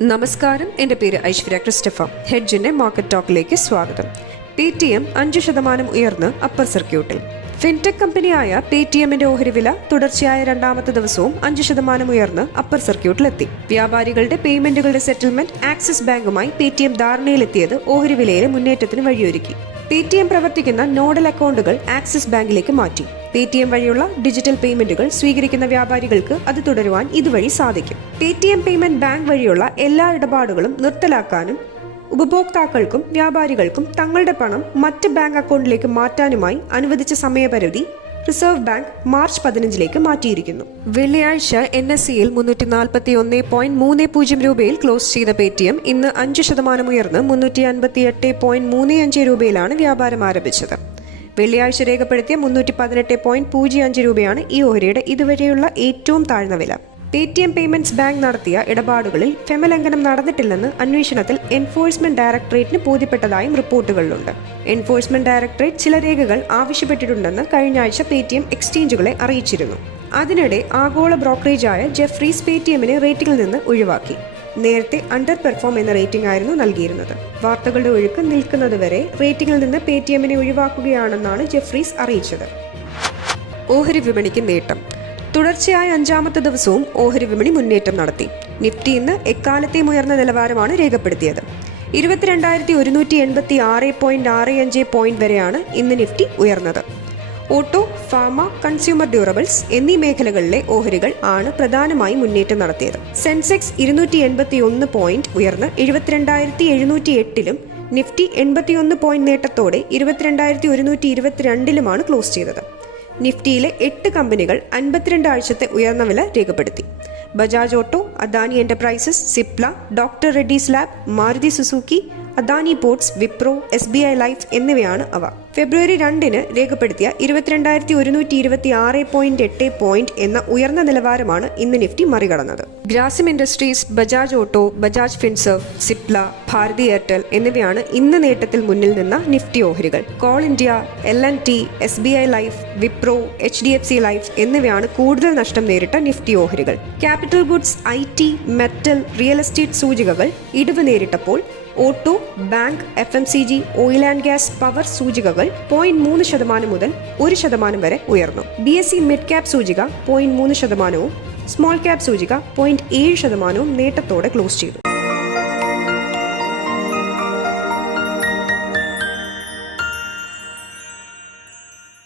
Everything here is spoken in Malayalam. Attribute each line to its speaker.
Speaker 1: നമസ്കാരം. എന്റെ പേര് ഐശ്വര്യ ക്രിസ്റ്റഫ ഹെഡ്ജിന്റെ മാർക്കറ്റ് ടോക്കിലേക്ക് സ്വാഗതം. പേ ടി എം അഞ്ച് ശതമാനം ഉയർന്ന് അപ്പർ സർക്യൂട്ടിൽ. ഫിൻടെക് കമ്പനിയായ പേ ടി എമ്മിന്റെ ഓഹരി വില തുടർച്ചയായ രണ്ടാമത്തെ ദിവസവും അഞ്ച് ശതമാനം ഉയർന്ന് അപ്പർ സർക്യൂട്ടിലെത്തി. വ്യാപാരികളുടെ പേയ്മെന്റുകളുടെ സെറ്റിൽമെന്റ് ആക്സിസ് ബാങ്കുമായി പേ ടി എം ധാരണയിലെത്തിയത് ഓഹരി വിലയിലെ മുന്നേറ്റത്തിന് വഴിയൊരുക്കി. പേ ടി എം പ്രവർത്തിക്കുന്ന നോഡൽ അക്കൗണ്ടുകൾ ആക്സിസ് ബാങ്കിലേക്ക് മാറ്റി. പേ ടി എം വഴിയുള്ള ഡിജിറ്റൽ പേയ്മെന്റുകൾ സ്വീകരിക്കുന്ന വ്യാപാരികൾക്ക് അത് തുടരുവാൻ ഇതുവഴി സാധിക്കും. Paytm payment bank വഴിയുള്ള എല്ലാ ഇടപാടുകളും നിർത്തലാക്കാനും ഉപഭോക്താക്കൾക്കും വ്യാപാരികൾക്കും തങ്ങളുടെ പണം മറ്റ് ബാങ്ക് അക്കൗണ്ടിലേക്ക് മാറ്റാനുമായി അനുവദിച്ച സമയപരിധി റിസർവ് ബാങ്ക് മാർച്ച് പതിനഞ്ചിലേക്ക് മാറ്റിയിരിക്കുന്നു. വെള്ളിയാഴ്ച എൻ എസ് സിയിൽ മുന്നൂറ്റി നാൽപ്പത്തി ഒന്ന് പോയിന്റ് മൂന്ന് പൂജ്യം രൂപയിൽ ക്ലോസ് ചെയ്ത പേടിഎം ഇന്ന് അഞ്ച് ശതമാനം ഉയർന്ന് മുന്നൂറ്റി അൻപത്തി എട്ട് പോയിന്റ് മൂന്ന് അഞ്ച് രൂപയിലാണ് വ്യാപാരം ആരംഭിച്ചത്. വെള്ളിയാഴ്ച രേഖപ്പെടുത്തിയ മുന്നൂറ്റി പതിനെട്ട് പോയിന്റ് പൂജ്യം അഞ്ച് രൂപയാണ് ഈ ഓഹരിയുടെ ഇതുവരെയുള്ള ഏറ്റവും താഴ്ന്ന വില. Paytm payments bank നടത്തിയ ഇടപാടുകളിൽ ഫെമലംഘനം നടന്നിട്ടില്ലെന്ന് അന്വേഷണത്തിൽ എൻഫോഴ്സ്മെന്റ് ഡയറക്ടറേറ്റിന് ബോധ്യപ്പെട്ടതായും റിപ്പോർട്ടുകളിലുണ്ട്. എൻഫോഴ്സ്മെന്റ് ഡയറക്ടറേറ്റ് ചില രേഖകൾ ആവശ്യപ്പെട്ടിട്ടുണ്ടെന്ന് കഴിഞ്ഞ ആഴ്ച പേ ടി എം എക്സ്ചേഞ്ചുകളെ അറിയിച്ചിരുന്നു. അതിനിടെ ആഗോള ബ്രോക്കറേജായ ജെഫ്രീസ് പേ ടി എമ്മിനെ റേറ്റിംഗിൽ നിന്ന് ഒഴിവാക്കി. നേരത്തെ അണ്ടർ പെർഫോം എന്ന റേറ്റിംഗ് ആയിരുന്നു നൽകിയിരുന്നത്. വാർത്തകളുടെ ഒഴുക്ക് നിൽക്കുന്നത് വരെ റേറ്റിംഗിൽ നിന്ന് പേ ടി എമ്മിനെ ഒഴിവാക്കുകയാണെന്നാണ് ജെഫ്രീസ് അറിയിച്ചത്. ഓഹരി വിപണിക്ക് നേട്ടം. തുടർച്ചയായ അഞ്ചാമത്തെ ദിവസവും ഓഹരി വിപണി മുന്നേറ്റം നടത്തി. നിഫ്റ്റി ഇന്ന് എക്കാലത്തെയും ഉയർന്ന നിലവാരമാണ് രേഖപ്പെടുത്തിയത്. ഇരുപത്തിരണ്ടായിരത്തി ഒരുന്നൂറ്റി എൺപത്തി ആറ് പോയിന്റ് ആറ് അഞ്ച് പോയിന്റ് വരെയാണ് ഇന്ന് നിഫ്റ്റി ഉയർന്നത്. ഓട്ടോ ഫാമ കൺസ്യൂമർ ഡ്യൂറബിൾസ് എന്നീ മേഖലകളിലെ ഓഹരികൾ ആണ് പ്രധാനമായി മുന്നേറ്റം നടത്തിയത്. സെൻസെക്സ് ഇരുന്നൂറ്റി എൺപത്തി ഒന്ന് പോയിന്റ് ഉയർന്ന് എഴുപത്തിരണ്ടായിരത്തി എഴുന്നൂറ്റി എട്ടിലും നിഫ്റ്റി എൺപത്തിയൊന്ന് പോയിന്റ് നേട്ടത്തോടെ ഇരുപത്തിരണ്ടായിരത്തി ഒരുന്നൂറ്റി ഇരുപത്തിരണ്ടിലുമാണ് ക്ലോസ് ചെയ്തത്. നിഫ്റ്റിയിലെ എട്ട് കമ്പനികൾ അൻപത്തിരണ്ട് ആഴ്ചത്തെ ഉയർന്ന വില രേഖപ്പെടുത്തി. Bajaj auto Adani enterprises Cipla doctor Reddy's lab Maruti Suzuki Adani ports Wipro S B I life എന്നിവയാണ് അവ. ഫെബ്രുവരി രണ്ടിന് രേഖപ്പെടുത്തിയ ഇരുപത്തിരണ്ടായിരത്തി ഒരുന്നൂറ്റി ഇരുപത്തി ആറ് പോയിന്റ് എട്ട് പോയിന്റ് എന്ന ഉയർന്ന നിലവാരമാണ് ഇന്ന് Nifty മറികടന്നത്. Grasim industries Bajaj auto Bajaj Finserv Cipla Bharti Airtel എന്നിവയാണ് ഇന്ന് നേട്ടത്തിൽ മുന്നിൽ നിന്ന നിഫ്റ്റി ഓഹരികൾ. Coal India L N T S B I life Wipro H D F C life എന്നിവയാണ് കൂടുതൽ നഷ്ടം നേരിട്ട നിഫ്റ്റി ഓഹരികൾ. Capital goods I T metal real estate സൂചികകൾ ഇടിവ് നേരിട്ടപ്പോൾ auto bank F M C G oil and gas power സൂചികകൾ പോയിന്റ് മൂന്ന് ശതമാനം മുതൽ ഒരു ശതമാനം വരെ ഉയർന്നു. B S C mid cap സൂചിക പോയിന്റ് മൂന്ന് ശതമാനവും സ്മോൾ ക്യാപ് സൂചിക പോയിന്റ് ഏഴ് ശതമാനവും നേട്ടത്തോടെ ക്ലോസ് ചെയ്തു.